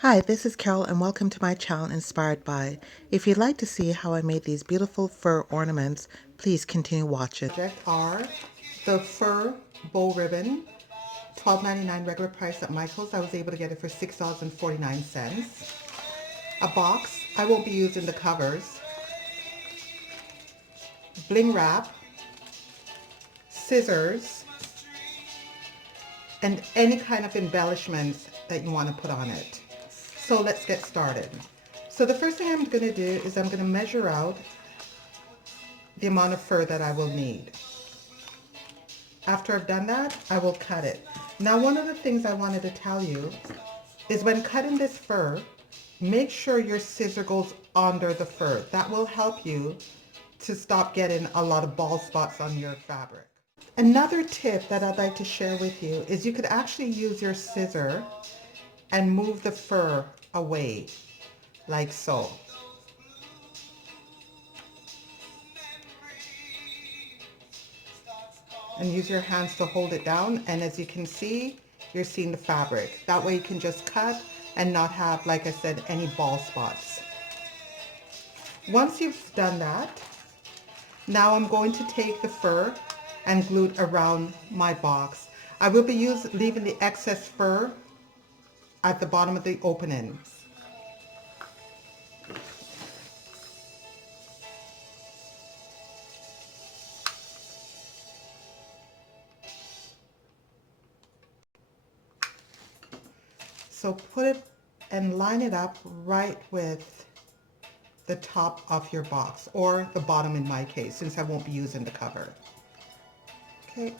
Hi, this is Carol and welcome to my channel Inspired By. If you'd like to see how I made these beautiful fur ornaments, please continue watching. Project are the fur bow ribbon, $12.99 regular price at Michael's. I was able to get it for $6.49. A box, I won't be using the covers. Bling wrap, scissors, and any kind of embellishments that you want to put on it. So let's get started. So the first thing I'm going to do is I'm going to measure out the amount of fur that I will need. After I've done that, I will cut it. Now, one of the things I wanted to tell you is when cutting this fur, make sure your scissor goes under the fur. That will help you to stop getting a lot of bald spots on your fabric. Another tip that I'd like to share with you is you could actually use your scissor and move the fur away, like so. And use your hands to hold it down, and as you can see, you're seeing the fabric. That way you can just cut and not have, like I said, any bald spots. Once you've done that, now I'm going to take the fur and glue it around my box. I will be leaving the excess fur at the bottom of the opening. So put it and line it up right with the top of your box, or the bottom in my case, since I won't be using the cover. Okay,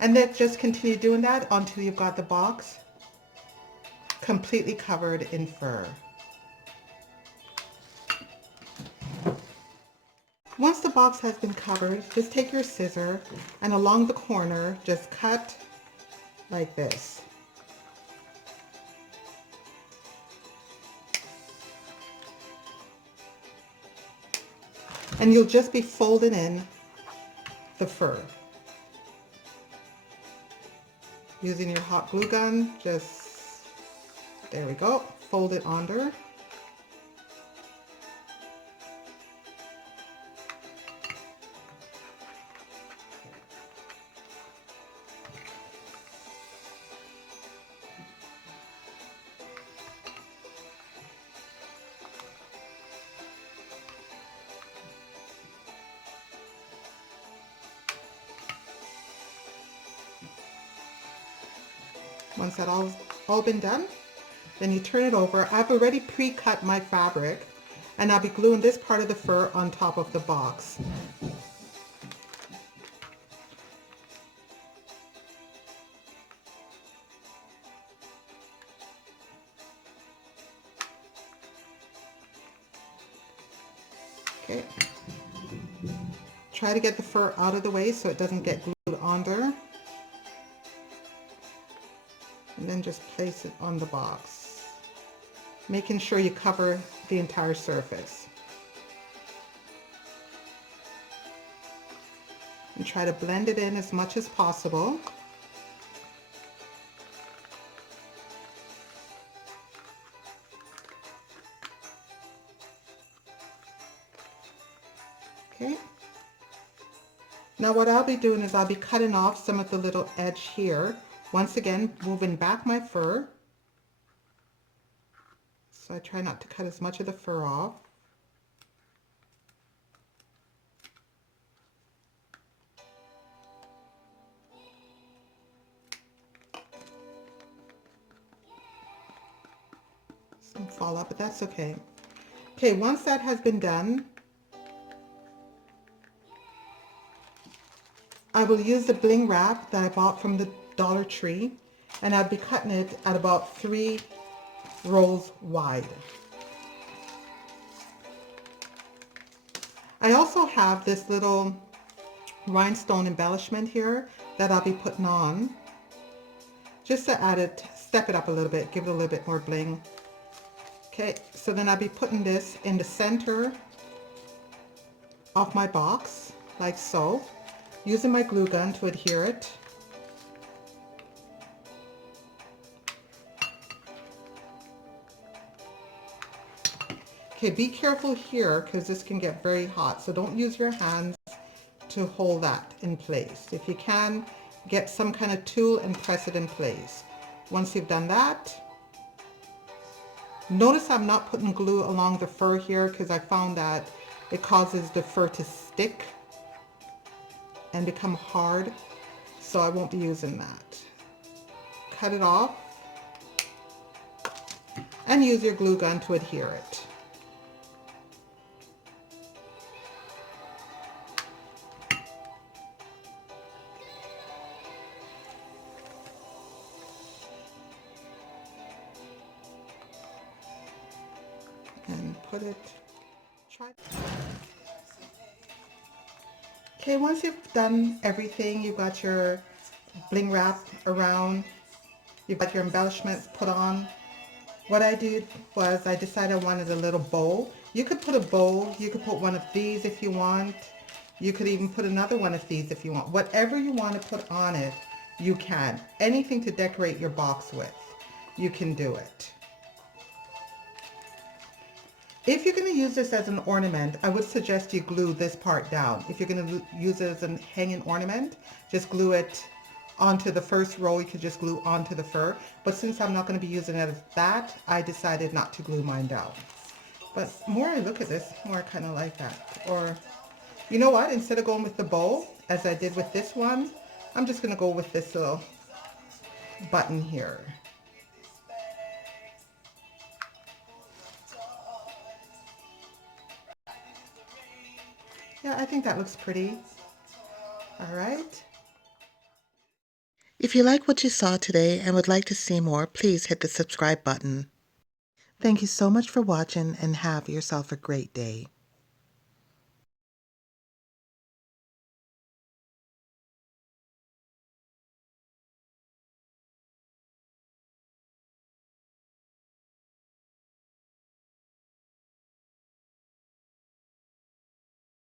and then just continue doing that until you've got the box completely covered in fur. Once the box has been covered, just take your scissor and along the corner, just cut like this. And you'll just be folding in the fur. Using your hot glue gun, just, there we go, fold it under. Once that all been done, then you turn it over. I've already pre-cut my fabric, and I'll be gluing this part of the fur on top of the box. Okay. Try to get the fur out of the way so it doesn't get glued under. And then just place it on the box, making sure you cover the entire surface. And try to blend it in as much as possible. Okay. Now what I'll be doing is I'll be cutting off some of the little edge here. Once again, moving back my fur. So I try not to cut as much of the fur off. Some fall out, but that's okay. Okay, once that has been done, I will use the bling wrap that I bought from the Dollar Tree, and I'll be cutting it at about 3 rolls wide. I also have this little rhinestone embellishment here that I'll be putting on just to add it, step it up a little bit, give it a little bit more bling. Okay, so then I'll be putting this in the center of my box, like so, using my glue gun to adhere it. Okay, be careful here because this can get very hot. So don't use your hands to hold that in place. If you can, get some kind of tool and press it in place. Once you've done that, notice I'm not putting glue along the fur here because I found that it causes the fur to stick and become hard. So I won't be using that. Cut it off and use your glue gun to adhere it. And put it, try. Okay, once you've done everything, you've got your bling wrap around, you've got your embellishments put on. What I did was I decided I wanted a little bow. You could put a bow, you could put one of these if you want. You could even put another one of these if you want. Whatever you want to put on it, you can. Anything to decorate your box with, you can do it. If you're going to use this as an ornament, I would suggest you glue this part down. If you're going to use it as a hanging ornament, just glue it onto the first row. You could just glue onto the fur. But since I'm not going to be using it as that, I decided not to glue mine down. But more I look at this, more I kind of like that. Or, you know what? Instead of going with the bow, as I did with this one, I'm just going to go with this little button here. Yeah, I think that looks pretty. All right. If you like what you saw today and would like to see more, please hit the subscribe button. Thank you so much for watching and have yourself a great day.